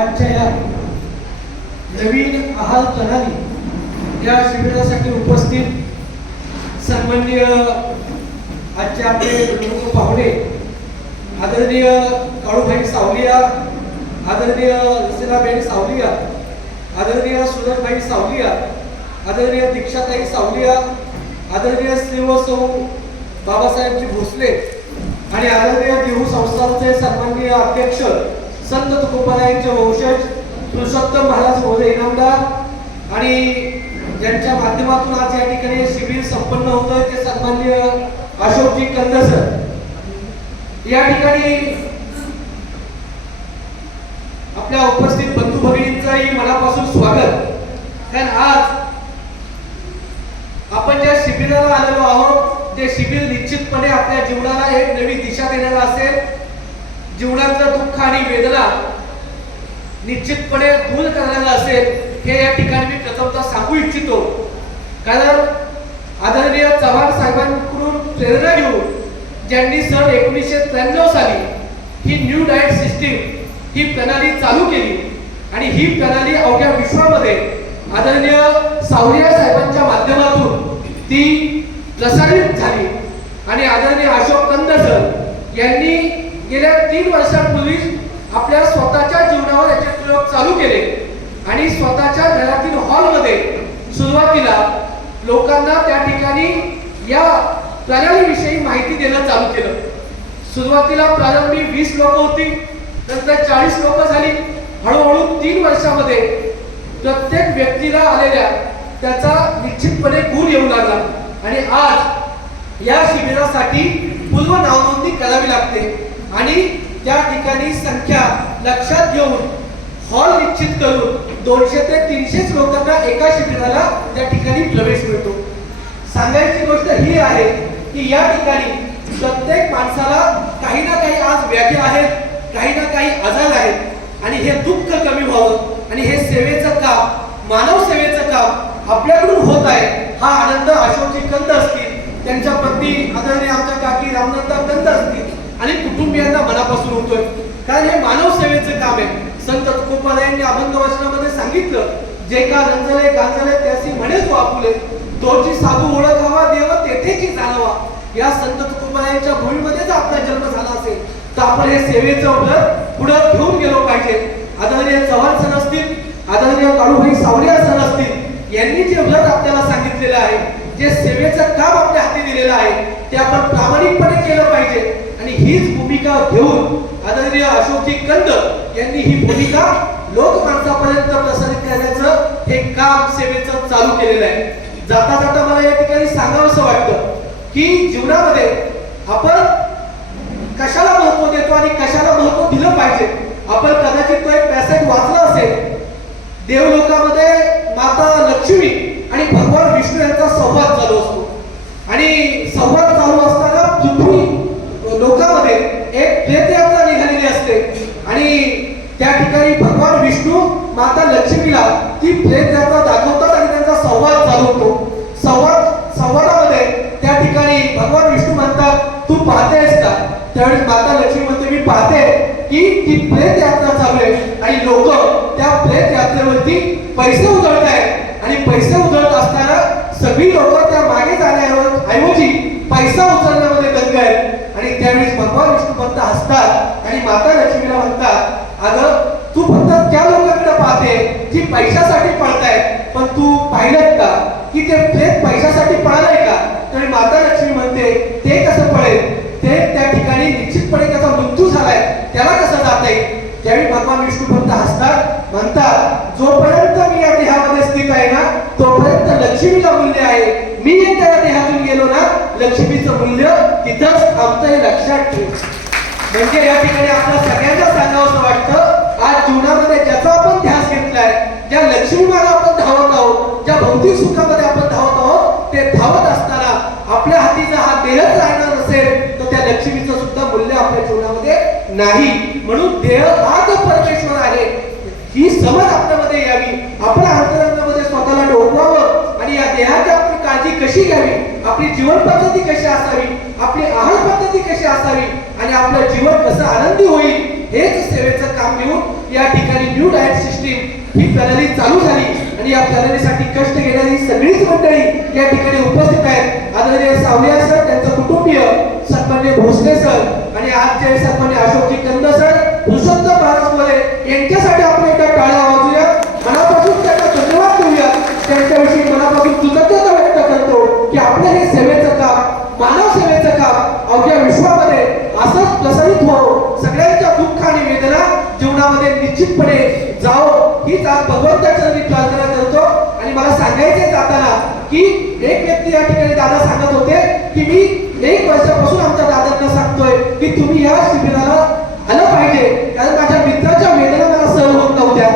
आजच्या या नवीन आहार प्रणाली या शिबिरासाठी उपस्थित सन्माननीय आजचे आपले प्रमुख पाहुणे आदरणीय काळूभाई सावलिया, आदरणीय रसिलाबेन सावलिया, आदरणीय सुरजभाई सावलिया, आदरणीय दीक्षाताई सावलिया, आदरणीय श्री व सौ बाबासाहेबजी भोसले आणि आदरणीय देहू संस्थानचे सन्माननीय अध्यक्ष संत तुकोबारायांचे वंशज पुरुषोत्तम महाराज महोदय इनामदार आणि ज्यांच्या माध्यमातून आज या ठिकाणी शिबिर संपन्न होतोय ते सन्माननीय अशोकजी कंद सर. या ठिकाणी आपल्या उपस्थित बंधू भगिनींचंही मनापासून स्वागत. कारण आज आपण ज्या शिबिराला आलेलो आहोत ते शिबिर निश्चितपणे आपल्या जीवनाला एक नवी दिशा देणारा असेल. जीवनातलं दुःख आणि वेदना निश्चितपणे दूर करणारा असेल हे या ठिकाणी मी प्रथमतः सांगू इच्छितो. कारण आदरणीय चव्हाण साहेबांकडून प्रेरणा घेऊन ज्यांनी सन 1993 साली ही न्यू डाएट सिस्टीम ही प्रणाली चालू केली आणि ही प्रणाली अवघ्या विश्वामध्ये आदरणीय सावलिया साहेबांच्या माध्यमातून ती प्रसारित झाली आणि आदरणीय अशोक कंद सर यांनी गेल्या 3 वर्षांपूर्वी आपल्या स्वतःच्या जीवनावर याचे प्रयोग चालू केले आणि स्वतःच्या घरातील हॉलमध्ये सुरुवातीला लोकांना त्या ठिकाणी या प्रणालीविषयी माहिती देणं चालू केलं. सुरुवातीला प्रारंभी 20 लोक होती, नंतर 40 लोक झाली. हळूहळू 3 वर्षामध्ये प्रत्येक व्यक्तीला आलेल्या त्याचा निश्चितपणे गुण येऊ लागला आणि आज या शिबिरासाठी पूर्व नावनोंदणी करावी लागते आणि त्या ठिकाणी संख्या लक्षात घेऊन हॉल निश्चित करून 200 ते 300 लोकांना एका शिबिराला त्या ठिकाणी प्रवेश मिळतो. सांगायची गोष्ट ही आहे की या ठिकाणी प्रत्येक माणसाला काही ना काही आज व्याधी आहेत, काही ना काही आजार आहेत आणि हे दुःख कमी व्हावं आणि हे सेवेचं काम, मानव सेवेचं काम आपल्याकडून होत आहे हा आनंद अशोकजी कंद असतील, त्यांच्या पत्नी आदरणीय आमच्या काकी रामनंदा कंद असतील आणि कुटुंबियांना मनापासून होतोय. कारण हे मानव सेवेचं काम आहे. संत तुकोबारायांनी अभंग वचनामध्ये सांगितलं, जे का रंजले गांजले त्यासी म्हणेच वापुले, तोची साधू ओळखावा देव तेथेची जाणवा. या संत तुकोबारायांच्या भूमीमध्येच आपला जन्म झाला असेल तर आपण हे सेवेचं व्रत पुढे घेऊन गेलो पाहिजे. आदरणीय चव्हाण सर असतील, आदरणीय काळूभाई सावलिया सर असतील, यांनी जे व्रत आपल्याला सांगितलेलं आहे, जे सेवेचं काम आपल्या हाती दिलेलं आहे ते आपण प्रामाणिकपणे केलं पाहिजे आणि हीच भूमिका घेऊन आदरणीय अशोकजी कंद यांनी ही भूमिका लोकमानसापर्यंत प्रसारित करण्याचं हे काम सेवेचं चालू केलेलं आहे. जाता जाता मला या ठिकाणी सांगावंसं वाटतं की जीवनामध्ये आपण कशाला महत्व देतो आणि कशाला महत्व दिलं पाहिजे. आपण कदाचित तो एक पॅसेज वाचला असेल, देवलोकामध्ये माता लक्ष्मी आणि भगवान विष्णू यांचा संवाद चालू असतो आणि संवाद चालू असताना पृथ्वी लोकांमध्ये एक प्रेतयात्रा निघालेली असते आणि त्या ठिकाणी भगवान विष्णू माता लक्ष्मीला ती प्रेतयात्रा दाखवतात आणि त्यांचा संवाद चालू होतो. संवादामध्ये त्या ठिकाणी भगवान विष्णू म्हणतात, तू पाहतेस का? त्यावेळेस माता लक्ष्मी म्हणते, मी पाहते की ती प्रेत यात्रा चालू आहे आणि लोक त्या प्रेत यात्रेवरती पैसे उधळत आहेत आणि पैसे उधळत असताना सगळी लोक त्या मागे जाण्याऐवजी पैसा उचलण्यामध्ये दंग आहेत आणि त्यावेळेस भगवान विष्णू फक्त हसतात आणि माता लक्ष्मीला म्हणतात, अगं तू फक्त त्या लोकांकडे पाहते जी पैशासाठी पळतायत, पण तू पाहिलं का की ते प्रेत पैशासाठी पळालंय का? तर माता लक्ष्मी म्हणते, ते कसं पळेल, ते त्या ठिकाणी निश्चितपणे त्याचा मृत्यू झालाय, त्याला कसं जाता येईल? त्यावेळी भगवान विष्णू फक्त हसतात, म्हणतात, जोपर्यंत मी या देहामध्ये स्थित आहे ना तोपर्यंत लक्ष्मीला मूल्य आहे. मी एकदा या देहातून गेलो ना लक्ष्मीचं मूल्य तिथंच थांबतं, हे लक्षात ठेव. म्हणजे या ठिकाणी आपल्या सगळ्यांना सांगावंसं वाटतं, आज जीवनामध्ये ज्याचा आपण ध्यास घेतलाय, ज्या लक्ष्मी मागे आपण धावत आहोत, ज्या भौतिक सुखामध्ये आपण धावत आहोत, ते धावत असताना आपल्या हातीचा हा देहच राहणार नसेल तर त्या लक्ष्मीचं सुद्धा मूल्य आपल्या जीवनामध्ये नाही. म्हणून देह हाच परमेश्वर आहे ही समज आपल्यामध्ये यावी. आपल्या अंतरंगामध्ये स्वतःला डोकवावं आणि या देहाची आपली काळजी कशी घ्यावी, आपली जीवन पद्धती कशी असावी, आपली आहार पद्धती कशी असावी आणि आपलं जीवन कसं आनंदी होईल हेच सेवेचं काम घेऊन या ठिकाणी न्यू डाएट सिस्टीम ही प्रणाली चालू झाली आणि या प्रणालीसाठी कष्ट घेणारी सगळीच मंडळी या ठिकाणी उपस्थित आहेत. आदरणीय सावलिया सर, त्यांचं कुटुंबीय, सन्माननीय भोसले सर आणि आजचे सन्माननीय अशोकजी कंद सर, पुरुषोत्तम बारसवाले यांच्यासाठी आपण एकदा टाळ्या वाजूया, मनापासून त्यांना धन्यवाद देऊया. त्यांच्याविषयी मनापासून कृतज्ञता व्यक्त करतो की आपलं हे सेवेचं काम, मानव सेवेचं काम अवघ्या विश्वामध्ये असंच प्रसारित हो, सगळ्यांच्या दुःख आणि वेदना जीवनामध्ये निश्चितपणे जाओ, हीच आज भगवंताच्या मी प्रार्थना करतो. आणि मला सांगायचे जाताना की एक व्यक्ती या ठिकाणी दादा सांगत होते की मी 1 वर्षापासून आमच्या दादांना सांगतोय की तुम्ही या शिबिराला आलं पाहिजे, कारण माझ्या मित्राच्या वेदना मला सहन होत नव्हत्या.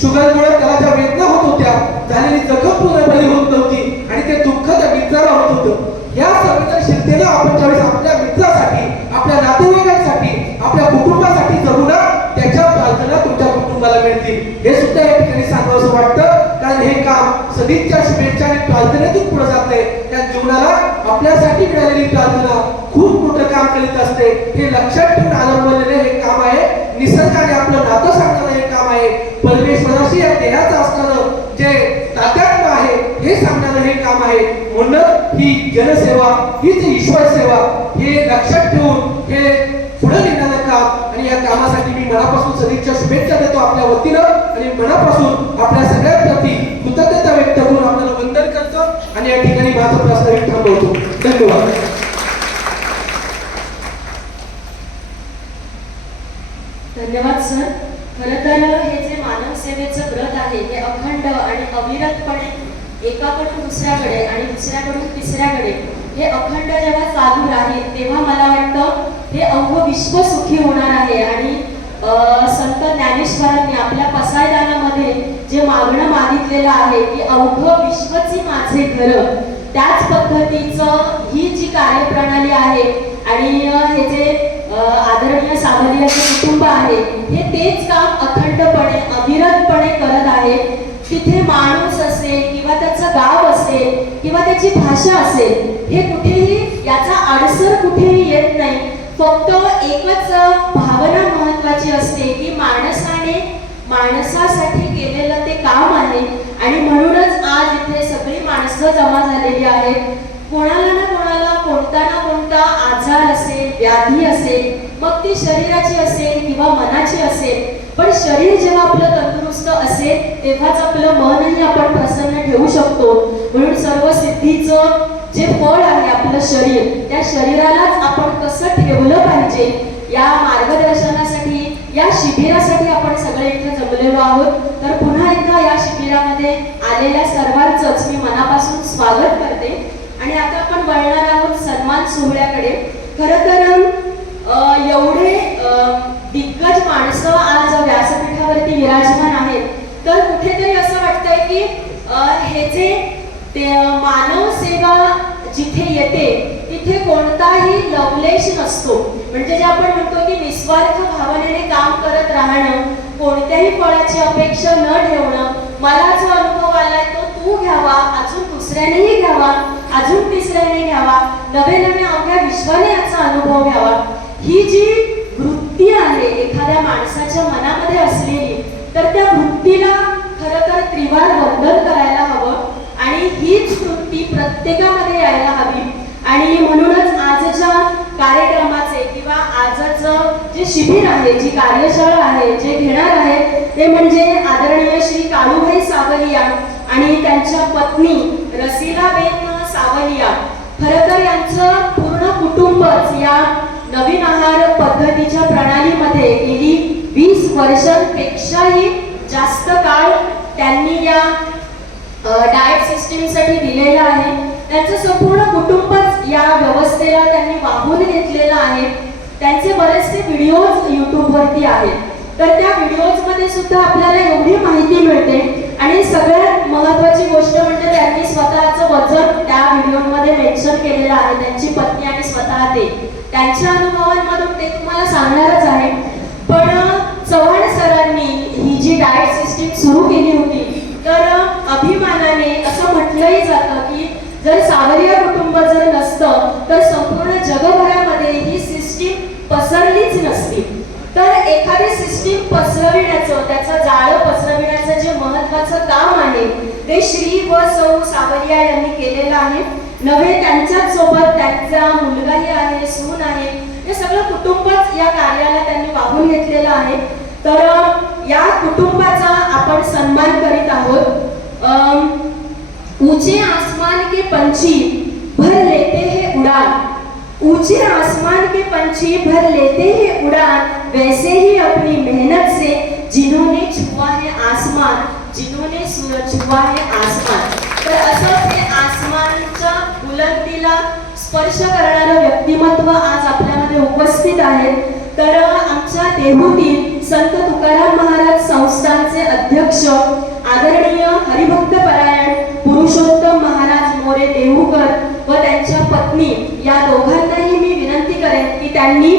शुगरमुळे त्याला ज्या वेदना होत होत्या, झालेली जखम पूर्ण बरी होत नव्हती आणि ते दुःख त्या मित्राला होत होतं. या संवेदनशीलतेनं आपण ज्यावेळेस आपल्या मित्रासाठी, आपल्या नातेवाईकांसाठी, आपल्या कुटुंबासाठी जगू ना, त्याच्या प्रार्थना तुमच्या कुटुंबाला मिळतील. हे सुद्धा या ठिकाणी सांगावंसं वाटतं, कारण हे काम सदिच्छा, शुभेच्छा आणि प्रार्थनेतून पुढे जाते. त्या जीवनाला आपल्यासाठी मिळालेली प्रार्थना खूप मोठं काम करीत असते. हे लक्षात ठेवून अवलंबलेले हे काम आहे. निसर्गाने आपलं नातं सांगणारं हे काम आहे. परमेश्वराशी या देहाचं असणारं जे तादात्म्य आहे हे सांगणारं हे काम आहे. म्हणून ही जनसेवा, हीच ईश्वर सेवा, हे लक्षात ठेवून हे पुढे नेणारं काम आणि या कामासाठी मी मनापासून सदिच्छा, शुभेच्छा देतो आपल्या वतीनं आणि मनापासून आपल्या सगळ्यांप्रती कृतज्ञता व्यक्त करून आपल्याला वंदन करतो आणि या ठिकाणी माझं प्रास्ताविक थांबवतो. धन्यवाद. धन्यवाद सर. खरं तर हे जे मानव सेवेचं व्रत आहे हे अखंड आणि अविरतपणे एकाकडून दुसऱ्याकडे आणि दुसऱ्याकडून तिसऱ्याकडे हे अखंड जेव्हा चालू राहील तेव्हा मला वाटतं हे अवघं विश्व सुखी होणार आहे. आणि संत ज्ञानेश्वरांनी आपल्या पसायदानामध्ये जे मागणं मागितलेलं आहे की अवघं विश्वची माझे घर, त्याच पद्धतीचं ही जी कार्यप्रणाली आहे आणि हे जे आदरणीय सावलियाचे कुटुंब आहे हे तेच काम अखंडपणे अविरतपणे करत आहे. तिथे माणूस असेल किंवा त्याचं गाव असेल किंवा त्याची भाषा असेल, हे कुठेही याचा अडसर कुठेही येत नाही. फक्त एकच भावना महत्वाची असते की माणसाने माणसासाठी केलेलं ते काम आहे. आणि म्हणूनच आज इथे सगळी माणसं जमा झालेली आहेत. कोणाला ना कोणाला कोणता ना कोणता आजार असेल, व्याधी असेल, मग ती शरीराची असेल किंवा मनाची असेल. पण शरीर जेव्हा आपलं तंदुरुस्त असेल तेव्हाच आपलं मनही आपण प्रसन्न ठेवू शकतो. म्हणून सर्व सिद्धीचं जे फळ आहे आपलं शरीर, त्या शरीरालाच आपण कसं ठेवलं पाहिजे या मार्गदर्शनासाठी, या शिबिरासाठी आपण सगळे इथे जमलेलो आहोत. तर पुन्हा एकदा या शिबिरामध्ये आलेल्या सर्वांचंच मी मनापासून स्वागत करते. आणि आता आपण वळणार आहोत सन्मान सोहळ्याकडे. खरं तर एवढे दिग्गज माणसं आज व्यासपीठावरती विराजमान आहेत, तर कुठेतरी असं वाटतंय की हे जे मानव सेवा जिथे येते तिथे कोणताही लवलेश नसतो. म्हणजे जे आपण म्हणतो की निस्वार्थ भावनेने काम करत राहणं, कोणत्याही फळाची अपेक्षा न ठेवणं, मला जो अनुभव आलाय तो तू घ्यावा, अजून दुसऱ्यानेही घ्यावा, अजून तिसऱ्याने घ्यावा, नवे नवे अवघ्या विश्वाने याचा अनुभव घ्यावा, ही जी वृत्ती आहे एखाद्या माणसाच्या मनामध्ये असलेली, तर त्या वृत्तीला खरं तर त्रिवार वंदन करायला हवं आणि हीच वृत्ती प्रत्येकामध्ये यायला हवी. आणि म्हणूनच आजच्या कार्यक्रमाचे किंवा आजचं जे शिबिर आहे, जी कार्यशाळा आहे, जे घेणार आहे ते म्हणजे आदरणीय श्री काळूभाई सावलिया आणि त्यांच्या पत्नी रसिलाबेन सावलिया. खरं तर यांचं पूर्ण कुटुंबच या नवीन आहार पद्धतीच्या प्रणालीमध्ये गेली 20 वर्षांपेक्षाही जास्त काळ त्यांनी या डाएट सिस्टीमसाठी दिलेला आहे. त्यांचं संपूर्ण कुटुंबच या व्यवस्थेला त्यांनी वाहून घेतलेलं आहे. त्यांचे बरेचसे व्हिडिओज यूट्यूबवरती आहेत. तर त्या व्हिडिओजमध्ये सुद्धा आपल्याला एवढी माहिती मिळते. आणि सगळ्यात महत्त्वाची गोष्ट म्हणजे त्यांनी स्वतःचं वजन त्या व्हिडिओमध्ये मेन्शन केलेलं आहे. त्यांची पत्नी आणि स्वतः ते त्यांच्या अनुभवांमधून ते तुम्हाला सांगणारच आहे. पण चव्हाण सरांनी ही जी डाएट सिस्टीम सुरू केली होती, तर अभिमानाने असं म्हटलंही जातं की जर सावलिया कुटुंब जर नसतं तर संपूर्ण जगभरामध्ये ही सिस्टीम पसरलीच नसती. तर एखादी सिस्टीम पसरविण्याचं, त्याचं जाळं पसरविण्याचं जे महत्वाचं काम आहे ते श्री व सौ सावरिया यांनी केलेलं आहे. नव्हे त्यांच्याच सोबत त्यांचा मुलगाही आहे, सून आहे, हे सगळं कुटुंबच या कार्याला त्यांनी वाहून घेतलेलं आहे. तर या कुटुंबाचा आपण सन्मान करीत आहोत. ऊंचे आसमान के पंछी भर लेते हैं उड़ान, ऊंचे आसमान के पंछी भर लेते हैं उड़ान, वैसे ही अपनी मेहनत से जिन्होंने छुआ है आसमान, जिन्होंने छुआ है आसमान. तर असं ते आसमानच्या बुलंदीला स्पर्श करणारं व्यक्तिमत्व आज आपल्यामध्ये उपस्थित आहे. तर आमच्या देहूतील संत तुकाराम महाराज संस्थानचे अध्यक्ष आदरणीय हरिभक्तपरायण पुरुषोत्तम महाराज मोरे देहूकर व त्यांच्या पत्नी या दोघांनाही मी विनंती करेन की त्यांनी